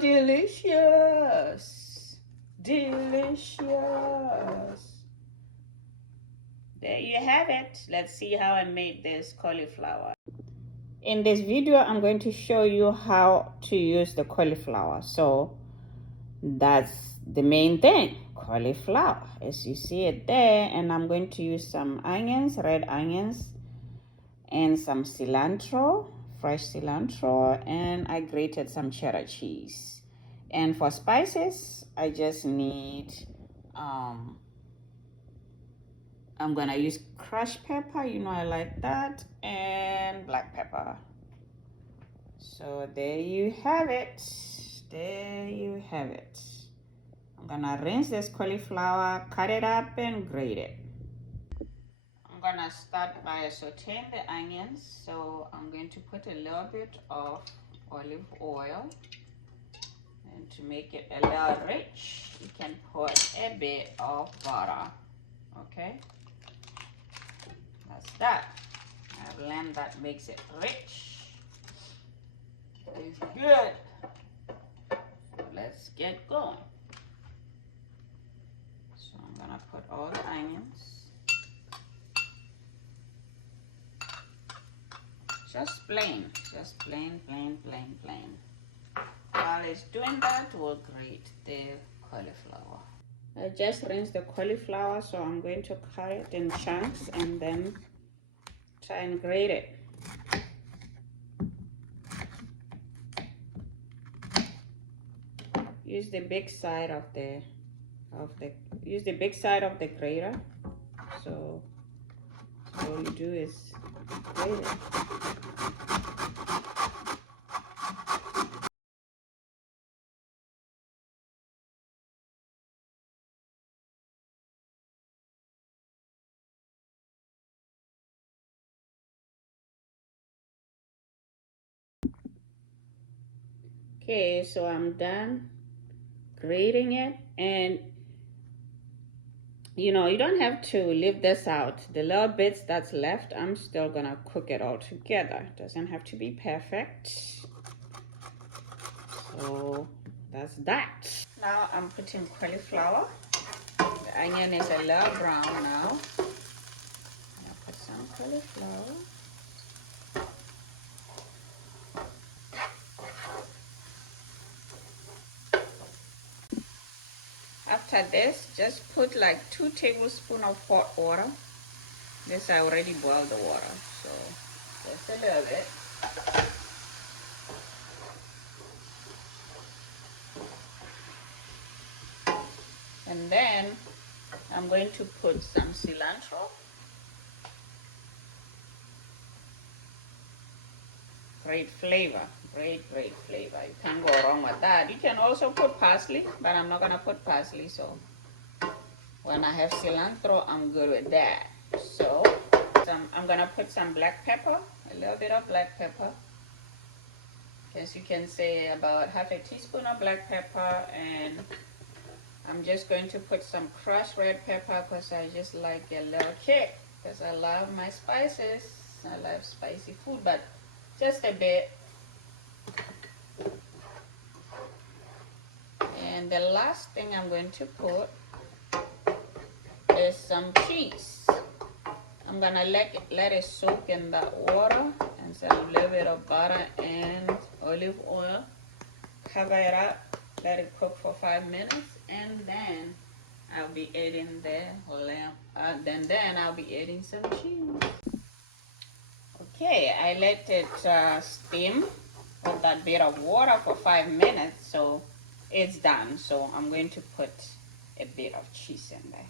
delicious. Delicious. There you have it. Let's see how I made this cauliflower. In this video, I'm going to show you how to use the cauliflower. So that's the main thing, cauliflower, as you see it there. And I'm going to use some onions, red onions, and some cilantro, fresh cilantro, and I grated some cheddar cheese. And for spices, I just need I'm gonna use crushed pepper, you know I like that, and black pepper. So there you have it. There you have it. I'm gonna rinse this cauliflower, cut it up, and grate it. I'm gonna start by sauteing the onions. So I'm going to put a little bit of olive oil. And to make it a little rich, you can put a bit of butter. Okay? That's that. A blend that makes it rich. It's good. So let's get going. So I'm gonna put all the onions. Just plain, plain. While it's doing that, we'll grate the cauliflower. I just rinsed the cauliflower, so I'm going to cut it in chunks and then try and grate it. Use the big side of the grater. So all you do is grate it. Okay, so I'm done grating it, and you know, you don't have to leave this out. The little bits that's left, I'm still gonna cook it all together. It doesn't have to be perfect. So that's that. Now I'm putting cauliflower. The onion is a little brown now. I'll put some cauliflower. After this, just put like 2 tablespoons of hot water. This I already boiled the water, so just a little bit. And then I'm going to put some cilantro. Great flavor, great flavor. You can't go wrong with that. You can also put parsley, but I'm not gonna put parsley, so when I have cilantro, I'm good with that. So I'm gonna put some black pepper, a little bit of black pepper. As you can say, about half a teaspoon of black pepper, and I'm just going to put some crushed red pepper because I just like a little kick, because I love my spices. I love spicy food, but just a bit. And the last thing I'm going to put is some cheese. I'm gonna let it soak in that water, and so a little bit of butter and olive oil. Cover it up, let it cook for 5 minutes, and then I'll be adding the lamb. Then I'll be adding some cheese. Okay, I let it steam with that bit of water for 5 minutes, so it's done. So I'm going to put a bit of cheese in there.